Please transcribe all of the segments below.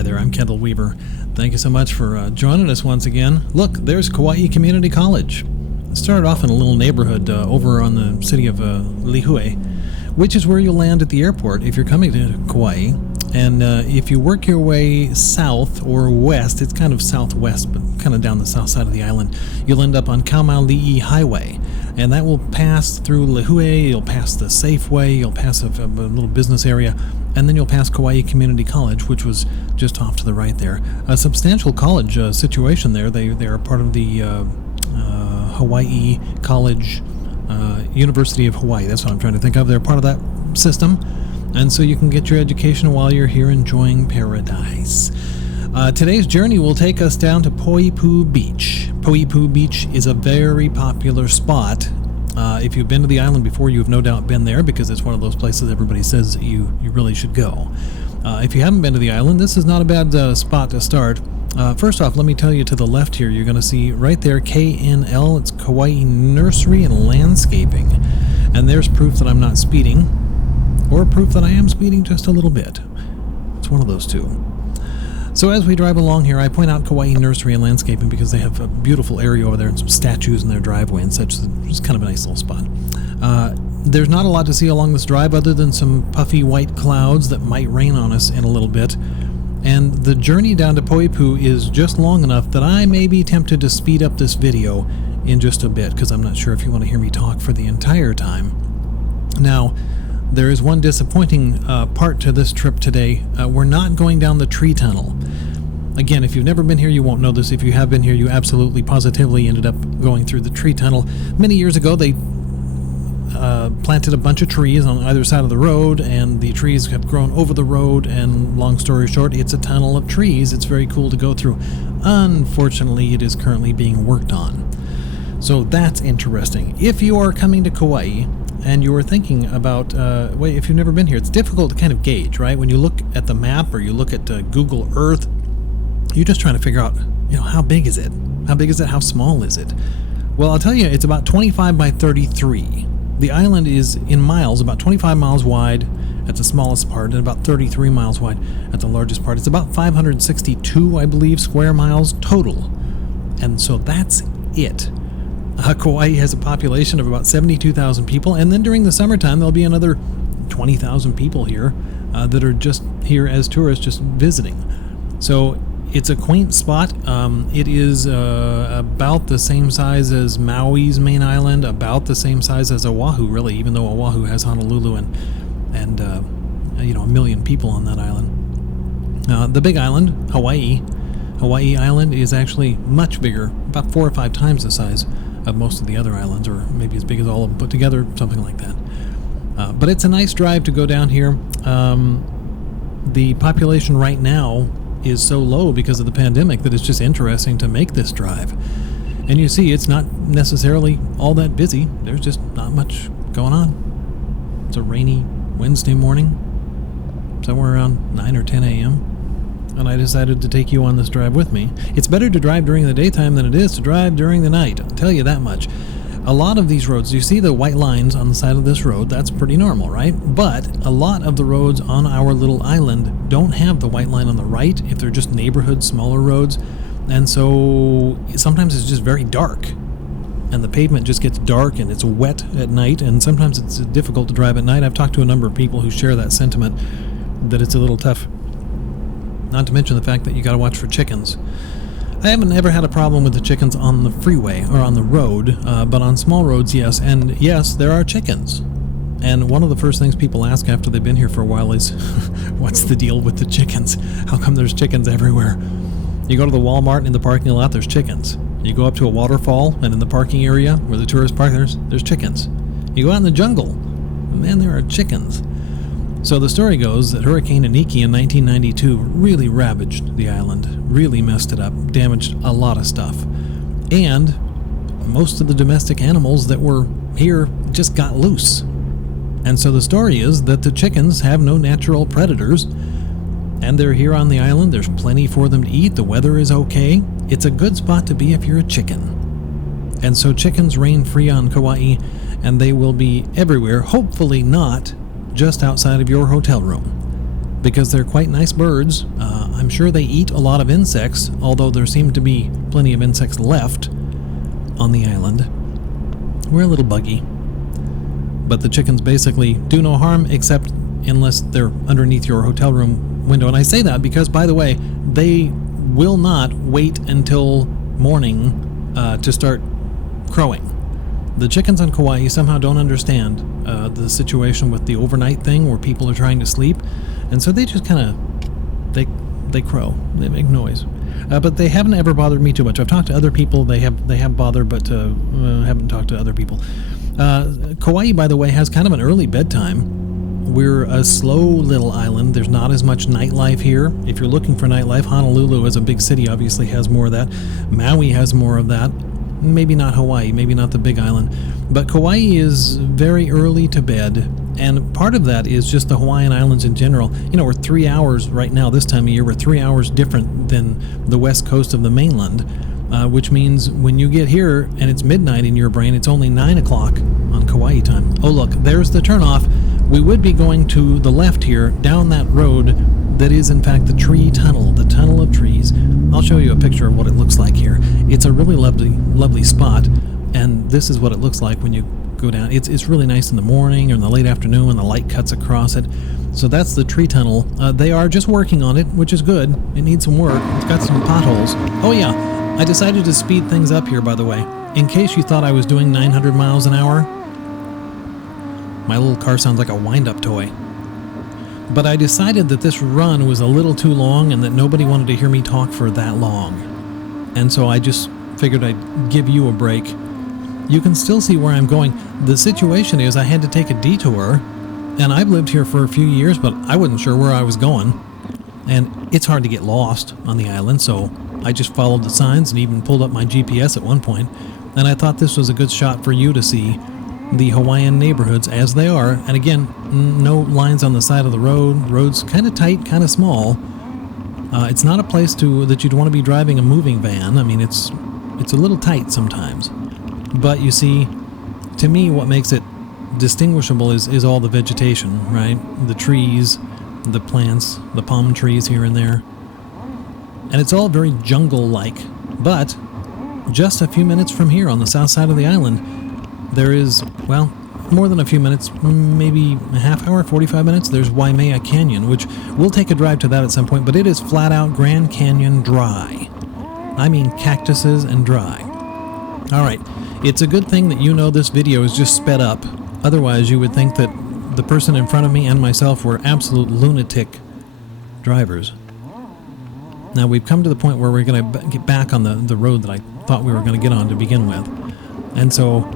Hi there, I'm Kendall Weaver. Thank you so much for joining us once again. Look, there's Kauai Community College. It started off in a little neighborhood over on the city of Lihue, which is where you'll land at the airport if you're coming to Kauai. And if you work your way south or west, it's kind of southwest, but kind of down the south side of the island, you'll end up on Kauai Highway. And that will pass through Lihue, you'll pass the Safeway, you'll pass a little business area, and then you'll pass Kauai Community College, which was just off to the right there. A substantial college situation there. They are part of the Hawaii College, University of Hawaii. That's what I'm trying to think of. They're part of that system. And so you can get your education while you're here enjoying paradise. Today's journey will take us down to Poipu Beach. Poipu Beach is a very popular spot. If you've been to the island before, you've no doubt been there because it's one of those places everybody says you really should go. If you haven't been to the island, this is not a bad spot to start. First off, let me tell you to the left here, you're going to see right there KNL. It's Kauai Nursery and Landscaping. And there's proof that I'm not speeding, or proof that I am speeding just a little bit. It's one of those two. So as we drive along here, I point out Kauai Nursery and Landscaping because they have a beautiful area over there and some statues in their driveway and such. It's kind of a nice little spot. There's not a lot to see along this drive other than some puffy white clouds that might rain on us in a little bit. And the journey down to Poipu is just long enough that I may be tempted to speed up this video in just a bit because I'm not sure if you want to hear me talk for the entire time. Now, there is one disappointing part to this trip today. We're not going down the tree tunnel. Again, if you've never been here, you won't know this. If you have been here, you absolutely positively ended up going through the tree tunnel. Many years ago, they planted a bunch of trees on either side of the road, and the trees have grown over the road, and long story short, it's a tunnel of trees. It's very cool to go through. Unfortunately, it is currently being worked on. So that's interesting. If you are coming to Kauai, and you were thinking about, if you've never been here, it's difficult to kind of gauge, right? When you look at the map or you look at Google Earth, you're just trying to figure out, how big is it? How big is it? How small is it? Well, I'll tell you, it's about 25 by 33. The island is, in miles, about 25 miles wide at the smallest part and about 33 miles wide at the largest part. It's about 562, I believe, square miles total. And so that's it. Kauai has a population of about 72,000 people, and then during the summertime there'll be another 20,000 people here that are just here as tourists, just visiting. So it's a quaint spot. It is about the same size as Maui's main island, about the same size as Oahu, really, even though Oahu has Honolulu and a million people on that island. The big island, Hawaii Island, is actually much bigger, about 4 or 5 times the size of most of the other islands, or maybe as big as all of them put together, something like that. But it's a nice drive to go down here. The population right now is so low because of the pandemic that it's just interesting to make this drive. And you see, it's not necessarily all that busy. There's just not much going on. It's a rainy Wednesday morning, somewhere around 9 or 10 a.m., and I decided to take you on this drive with me. It's better to drive during the daytime than it is to drive during the night. I'll tell you that much. A lot of these roads, you see the white lines on the side of this road, that's pretty normal, right? But a lot of the roads on our little island don't have the white line on the right if they're just neighborhood, smaller roads. And so sometimes it's just very dark. And the pavement just gets dark and it's wet at night, and sometimes it's difficult to drive at night. I've talked to a number of people who share that sentiment, that it's a little tough. Not to mention the fact that you got to watch for chickens. I haven't ever had a problem with the chickens on the freeway or on the road, but on small roads, yes. And yes, there are chickens. And one of the first things people ask after they've been here for a while is, what's the deal with the chickens? How come there's chickens everywhere? You go to the Walmart and in the parking lot, there's chickens. You go up to a waterfall and in the parking area where the tourists park, there's chickens. You go out in the jungle, and man, there are chickens. So the story goes that Hurricane Iniki in 1992 really ravaged the island, really messed it up, damaged a lot of stuff. And most of the domestic animals that were here just got loose. And so the story is that the chickens have no natural predators, and they're here on the island. There's plenty for them to eat. The weather is okay. It's a good spot to be if you're a chicken. And so chickens reign free on Kauai, and they will be everywhere, hopefully not just outside of your hotel room. because they're quite nice birds. I'm sure they eat a lot of insects, although there seem to be plenty of insects left on the island. We're a little buggy, but the chickens basically do no harm except unless they're underneath your hotel room window. And I say that because, by the way, they will not wait until morning to start crowing. The chickens on Kauai somehow don't understand the situation with the overnight thing where people are trying to sleep, and so they just kind of they crow, they make noise. But they haven't ever bothered me too much. I've talked to other people, they have bothered, but haven't talked to other people. Kauai, by the way, has kind of an early bedtime. We're a slow little island. There's not as much nightlife here. If you're looking for nightlife, Honolulu as a big city obviously has more of that. Maui has more of that. Maybe not Hawaii, maybe not the big island. But Kauai is very early to bed, and part of that is just the Hawaiian Islands in general. You know, we're 3 hours right now this time of year. We're 3 hours different than the west coast of the mainland, which means when you get here and it's midnight in your brain, it's only 9 o'clock on Kauai time. Oh, look, there's the turnoff. We would be going to the left here, down that road that is in fact the tree tunnel, the tunnel of trees. I'll show you a picture of what it looks like here. It's a really lovely spot, and this is what it looks like when you go down. It's really nice in the morning or in the late afternoon when the light cuts across it. So that's the tree tunnel. They are just working on it, which is good. It needs some work. It's got some potholes. Oh yeah, I decided to speed things up here, by the way. In case you thought I was doing 900 miles an hour, my little car sounds like a wind-up toy. But I decided that this run was a little too long and that nobody wanted to hear me talk for that long. And so I just figured I'd give you a break. You can still see where I'm going. The situation is I had to take a detour, and I've lived here for a few years, but I wasn't sure where I was going. And it's hard to get lost on the island, so I just followed the signs and even pulled up my GPS at one point. And I thought this was a good shot for you to see the Hawaiian neighborhoods as they are. And again, no lines on the side of the road. Road's kind of tight, kind of small. It's not a place that you'd want to be driving a moving van. I mean, it's a little tight sometimes. But you see, to me, what makes it distinguishable is all the vegetation, right? The trees, the plants, the palm trees here and there. And it's all very jungle-like. But just a few minutes from here on the south side of the island, there is, well, more than a few minutes, maybe a half hour, 45 minutes, there's Waimea Canyon, which we'll take a drive to that at some point, but it is flat out Grand Canyon dry. I mean cactuses and dry. All right, it's a good thing that you know this video is just sped up. Otherwise, you would think that the person in front of me and myself were absolute lunatic drivers. Now, we've come to the point where we're going to get back on the road that I thought we were going to get on to begin with. And so,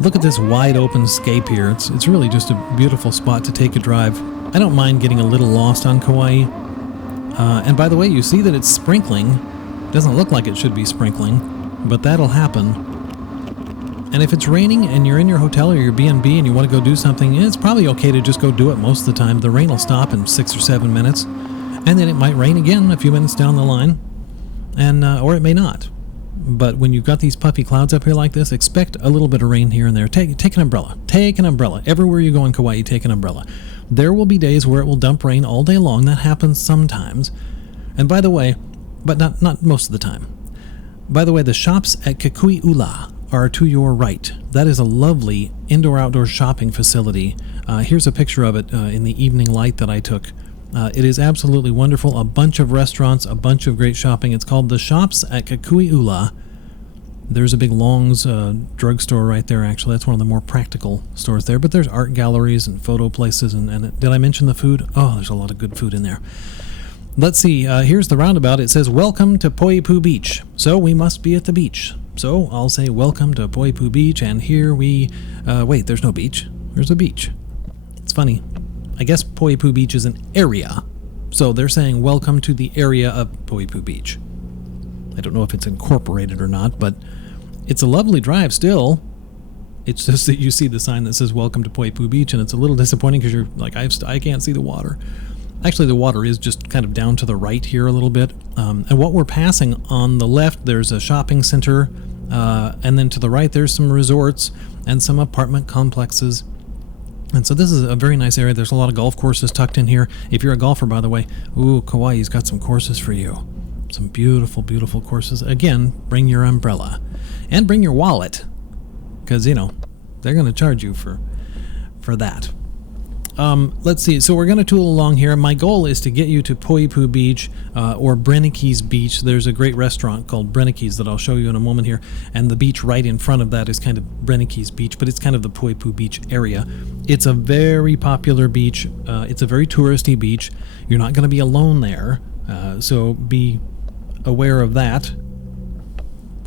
look at this wide open scape here. It's really just a beautiful spot to take a drive. I don't mind getting a little lost on Kauai. And by the way, you see that it's sprinkling. It doesn't look like it should be sprinkling, but that'll happen. And if it's raining and you're in your hotel or your B&B and you want to go do something, it's probably okay to just go do it most of the time. The rain will stop in 6 or 7 minutes, and then it might rain again a few minutes down the line, and or it may not. But when you've got these puffy clouds up here like this, expect a little bit of rain here and there. Take an umbrella. Take an umbrella. Everywhere you go in Kauai, take an umbrella. There will be days where it will dump rain all day long. That happens sometimes. And by the way, but not most of the time. By the way, the shops at Kukuiula are to your right. That is a lovely indoor-outdoor shopping facility. Here's a picture of it in the evening light that I took. It is absolutely wonderful. A bunch of restaurants, a bunch of great shopping. It's called the Shops at Kukuiula. There's a big Long's drugstore right there, actually. That's one of the more practical stores there. But there's art galleries and photo places. And did I mention the food? Oh, there's a lot of good food in there. Let's see. Here's the roundabout. It says, "Welcome to Poipu Beach." So we must be at the beach. So I'll say, "Welcome to Poipu Beach." And here we... wait, there's no beach. There's a beach. It's funny. I guess Poipu Beach is an area. So they're saying, "Welcome to the area of Poipu Beach." I don't know if it's incorporated or not, but it's a lovely drive still. It's just that you see the sign that says "Welcome to Poipu Beach," and it's a little disappointing because you're like, I can't see the water. Actually, the water is just kind of down to the right here a little bit. And what we're passing on the left, there's a shopping center, and then to the right, there's some resorts and some apartment complexes. And so this is a very nice area. There's a lot of golf courses tucked in here. If you're a golfer, by the way, Kauai's got some courses for you. Some beautiful, beautiful courses. Again, bring your umbrella. And bring your wallet. Because, they're going to charge you for that. Let's see. So we're going to tool along here. My goal is to get you to Poipu Beach or Brennike's Beach. There's a great restaurant called Brennike's that I'll show you in a moment here. And the beach right in front of that is kind of Brennike's Beach, but it's kind of the Poipu Beach area. It's a very popular beach. It's a very touristy beach. You're not going to be alone there, so be aware of that.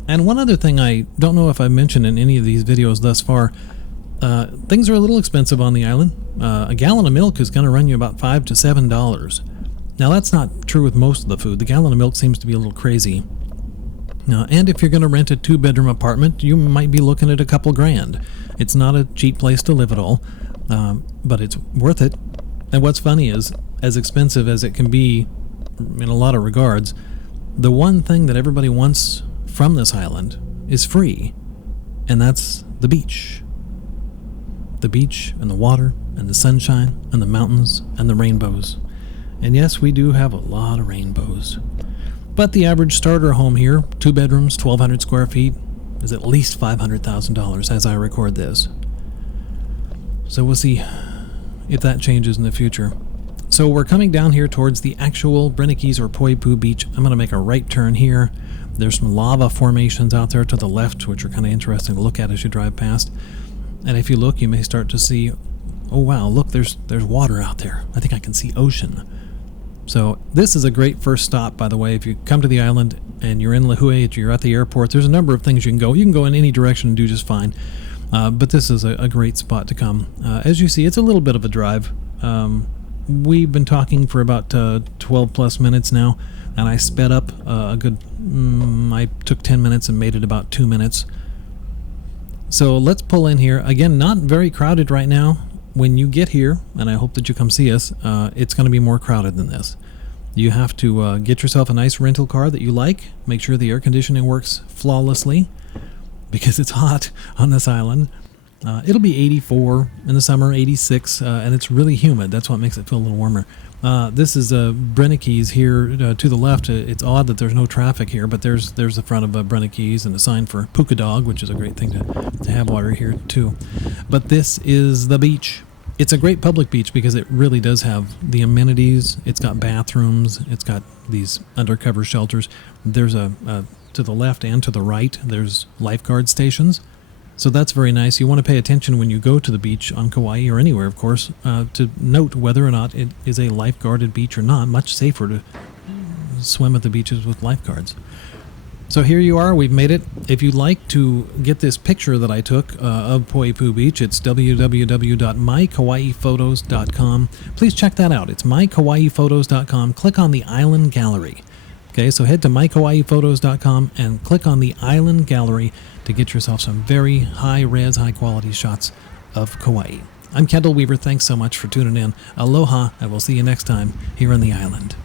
And one other thing I don't know if I've mentioned in any of these videos thus far, things are a little expensive on the island. A gallon of milk is going to run you about $5 to $7. Now that's not true with most of the food. The gallon of milk seems to be a little crazy. And if you're going to rent a 2-bedroom apartment, you might be looking at a couple grand. It's not a cheap place to live at all, but it's worth it. And what's funny is, as expensive as it can be in a lot of regards, the one thing that everybody wants from this island is free, and that's the beach. The beach and the water and the sunshine and the mountains and the rainbows. And yes, we do have a lot of rainbows. But the average starter home here, 2 bedrooms, 1,200 square feet, is at least $500,000 as I record this. So we'll see if that changes in the future. So we're coming down here towards the actual Brennike's or Poipu Beach. I'm going to make a right turn here. There's some lava formations out there to the left, which are kind of interesting to look at as you drive past. And if you look, you may start to see, oh wow, look, there's water out there. I think I can see ocean. So this is a great first stop, by the way. If you come to the island and you're in Lihue, you're at the airport, there's a number of things you can go. You can go in any direction and do just fine. But this is a great spot to come. As you see, it's a little bit of a drive. We've been talking for about 12 plus minutes now, and I sped up a good, I took 10 minutes and made it about 2 minutes. So let's pull in here. Again, not very crowded right now. When you get here, and I hope that you come see us, it's going to be more crowded than this. You have to get yourself a nice rental car that you like. Make sure the air conditioning works flawlessly, because it's hot on this island. It'll be 84 in the summer, 86, and it's really humid. That's what makes it feel a little warmer. This is Brennike's here to the left. It's odd that there's no traffic here, but there's the front of Brennike's and a sign for Puka Dog, which is a great thing to have water here too. But this is the beach. It's a great public beach because it really does have the amenities. It's got bathrooms. It's got these undercover shelters. There's to the left and to the right, there's lifeguard stations. So that's very nice. You want to pay attention when you go to the beach on Kauai or anywhere, of course, to note whether or not it is a lifeguarded beach or not. Much safer to swim at the beaches with lifeguards. So here you are. We've made it. If you'd like to get this picture that I took of Poipu Beach, it's www.mykauaiphotos.com. Please check that out. It's mykauaiphotos.com. Click on the Island Gallery. Okay, so head to mykauaiphotos.com and click on the Island Gallery to get yourself some very high-res, high-quality shots of Kauai. I'm Kendall Weaver. Thanks so much for tuning in. Aloha, and we'll see you next time here on the island.